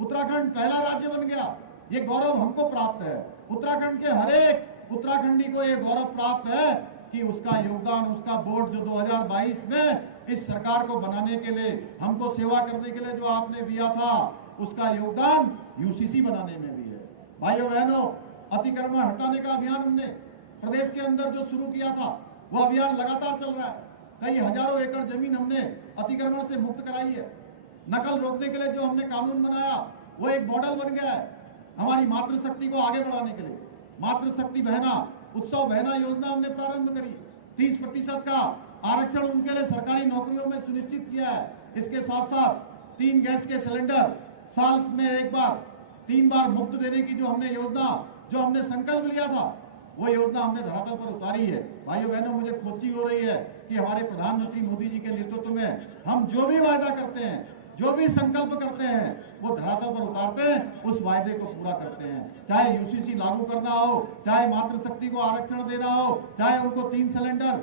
उत्तराखंड पहला राज्य बन गया। ये गौरव हमको प्राप्त है, उत्तराखंड के हर एक उत्तराखंडी को ये गौरव प्राप्त है कि उसका योगदान, उसका वोट जो 2022 में इस सरकार को बनाने के लिए, हमको सेवा करने के लिए जो आपने दिया था, उसका योगदान UCC बनाने में भी है। भाइयों बहनों, अतिक्रमण हटाने का अभियान हमने प्रदेश के अंदर जो शुरू किया था, वो अभियान लगातार चल रहा है। कई हजारों एकड़ जमीन हमने अतिक्रमण से मुक्त कराई है। नकल रोकने के लिए जो हमने कानून बनाया वो एक मॉडल बन गया है हमारी मातृशक्ति को आगे बढ़ाने के लिए। मातृशक्ति बहना उत्सव बहना योजना हमने प्रारंभ करी, 30% का आरक्षण उनके लिए सरकारी नौकरियों में सुनिश्चित किया है। इसके साथ साथ 3 गैस के सिलेंडर साल में एक बार 3 बार मुफ्त देने की जो हमने योजना, जो हमने संकल्प लिया था, वो योजना हमने धरातल पर उतारी है। भाइयों बहनों, मुझे खुशी हो रही है कि हमारे प्रधानमंत्री मोदी जी के नेतृत्व में हम जो भी वायदा करते हैं, जो भी संकल्प करते हैं, वो धरातल पर उतारते हैं, उस वायदे को पूरा करते हैं। चाहे UCC लागू करना हो, चाहे मातृशक्ति को आरक्षण देना हो, चाहे उनको 3 सिलेंडर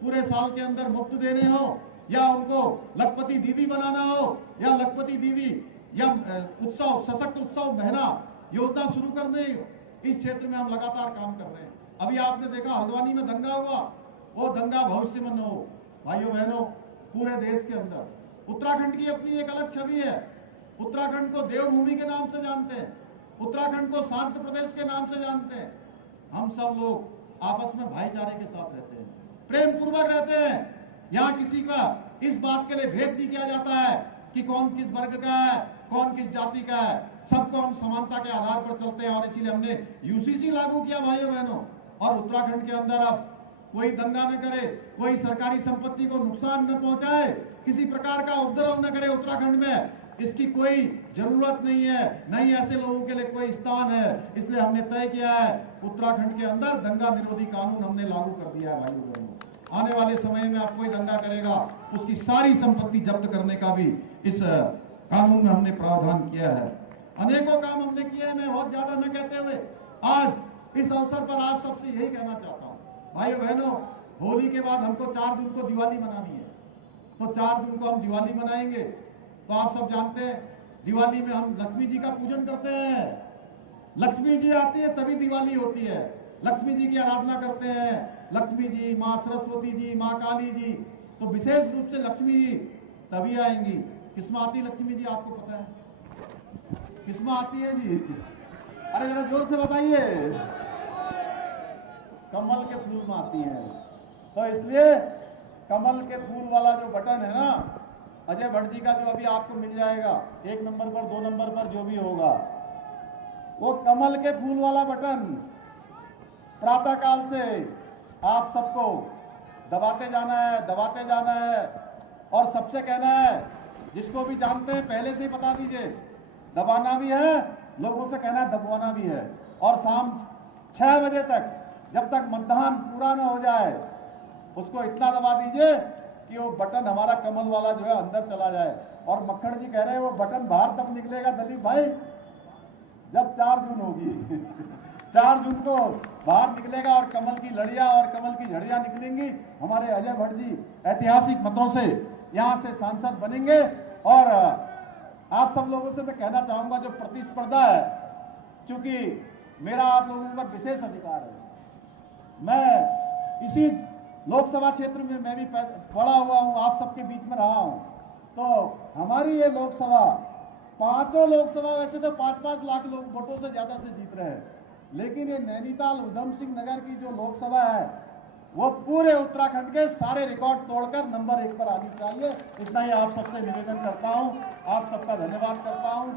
पूरे साल के अंदर मुफ्त देने हो, या उनको लखपति दीदी बनाना हो, या लखपति दीदी या उत्सव, सशक्त उत्सव बहना योजना शुरू करने इस क्षेत्र में हम लगातार काम कर रहे हैं। अभी आपने देखा हल्द्वानी में दंगा हुआ, वो दंगा भविष्य में न हो। भाइयों बहनों, पूरे देश के अंदर उत्तराखंड की अपनी एक अलग छवि है। उत्तराखंड को देवभूमि के नाम से जानते हैं, उत्तराखंड को शांत प्रदेश के नाम से जानते हैं। हम सब लोग आपस में भाईचारे के साथ रहते हैं, प्रेम पूर्वक रहते हैं। यहाँ किसी का इस बात के लिए भेद नहीं किया जाता है कि कौन किस वर्ग का है, कौन किस जाति का है। सबको हम समानता के आधार पर चलते हैं और इसीलिए हमने यूसीसी लागू किया भाइयों बहनों। और उत्तराखंड के अंदर अब कोई दंगा न करे, कोई सरकारी संपत्ति को नुकसान न पहुंचाए, किसी प्रकार का उपद्रव न करे उत्तराखंड में, इसकी कोई जरूरत नहीं है, नहीं ऐसे लोगों के लिए कोई स्थान है। इसलिए हमने तय किया है उत्तराखंड के अंदर दंगा निरोधी कानून हमने लागू कर दिया है भाइयों बहनों। आने वाले समय में अब कोई दंगा करेगा उसकी सारी संपत्ति जब्त करने का भी इस कानून में हमने प्रावधान किया है। अनेकों काम हमने किए हैं। मैं बहुत ज्यादा न कहते हुए आज इस अवसर पर आप सबसे यही कहना चाहता हूँ, भाइयों बहनों, होली के बाद हमको 4 दिन को दिवाली मनानी है, तो 4 दिन को हम दिवाली मनाएंगे। तो आप सब जानते हैं दिवाली में हम लक्ष्मी जी का पूजन करते हैं। लक्ष्मी जी आती है तभी दिवाली होती है। लक्ष्मी जी की आराधना करते हैं, लक्ष्मी जी, माँ सरस्वती जी, माँ काली जी। तो विशेष रूप से लक्ष्मी जी तभी आएंगी। किसमें आती है लक्ष्मी जी, आपको पता है किसमें आती है जी? अरे जरा जोर से बताइए। कमल के फूल में आती है। तो इसलिए कमल के फूल वाला जो बटन है ना, अजय भट्ट जी का, जो अभी आपको मिल जाएगा 1 नंबर पर, 2 नंबर पर, जो भी होगा, वो कमल के फूल वाला बटन प्रातः काल से आप सबको दबाते जाना है, दबाते जाना है। और सबसे कहना है, जिसको भी जानते हैं पहले से ही बता दीजिए, दबाना भी है, लोगों से कहना है दबवाना भी है। और शाम 6 बजे तक, जब तक मतदान पूरा न हो जाए, उसको इतना दबा दीजिए कि वो बटन हमारा कमल वाला जो है अंदर चला जाए। और मक्खण जी कह रहे हैं वो बटन बाहर तब निकलेगा दलीप भाई जब 4 जून होगी। 4 जून को बाहर निकलेगा और कमल की लड़ियां और कमल की झड़ियां निकलेंगी। हमारे अजय भट्ट जी ऐतिहासिक मतों से यहाँ से सांसद बनेंगे। और आप सब लोगों से मैं कहना चाहूंगा, जो प्रतिस्पर्धा है, चूंकि मेरा आप लोगों पर विशेष अधिकार है, मैं इसी लोकसभा क्षेत्र में मैं भी पड़ा हुआ हूं, आप सबके बीच में रहा हूं। तो हमारी ये लोकसभा, 5 लोकसभा वैसे तो 5-5 लाख लोग वोटों से ज्यादा से जीत रहे हैं, लेकिन ये नैनीताल उधम सिंह नगर की जो लोकसभा है वो पूरे उत्तराखंड के सारे रिकॉर्ड तोड़कर नंबर 1 पर आनी चाहिए। इतना ही आप सबसे निवेदन करता हूं, आप सबका धन्यवाद करता हूं।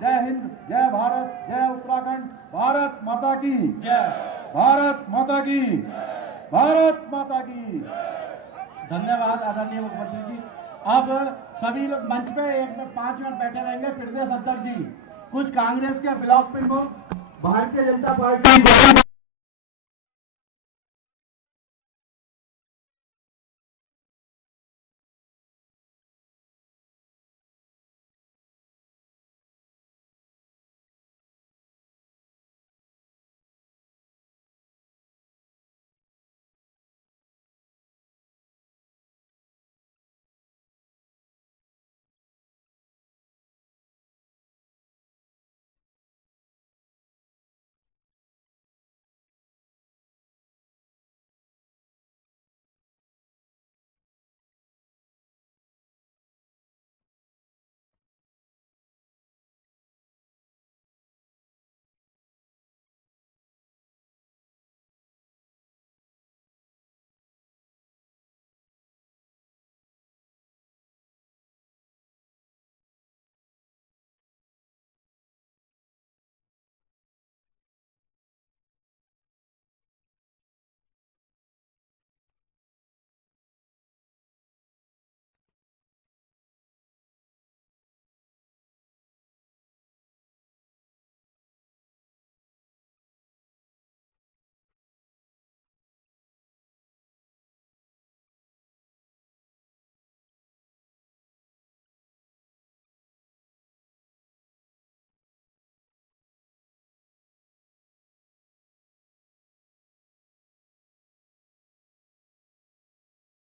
जय हिंद, जय भारत, जय उत्तराखंड, भारत माता की जय, भारत माता की, भारत माता की। धन्यवाद आदरणीय मुख्यमंत्री जी। अब सभी लोग मंच पे 5 मिनट बैठे रहेंगे। प्रदेश अध्यक्ष जी, कुछ कांग्रेस के ब्लॉक प्रमुख, भारतीय जनता पार्टी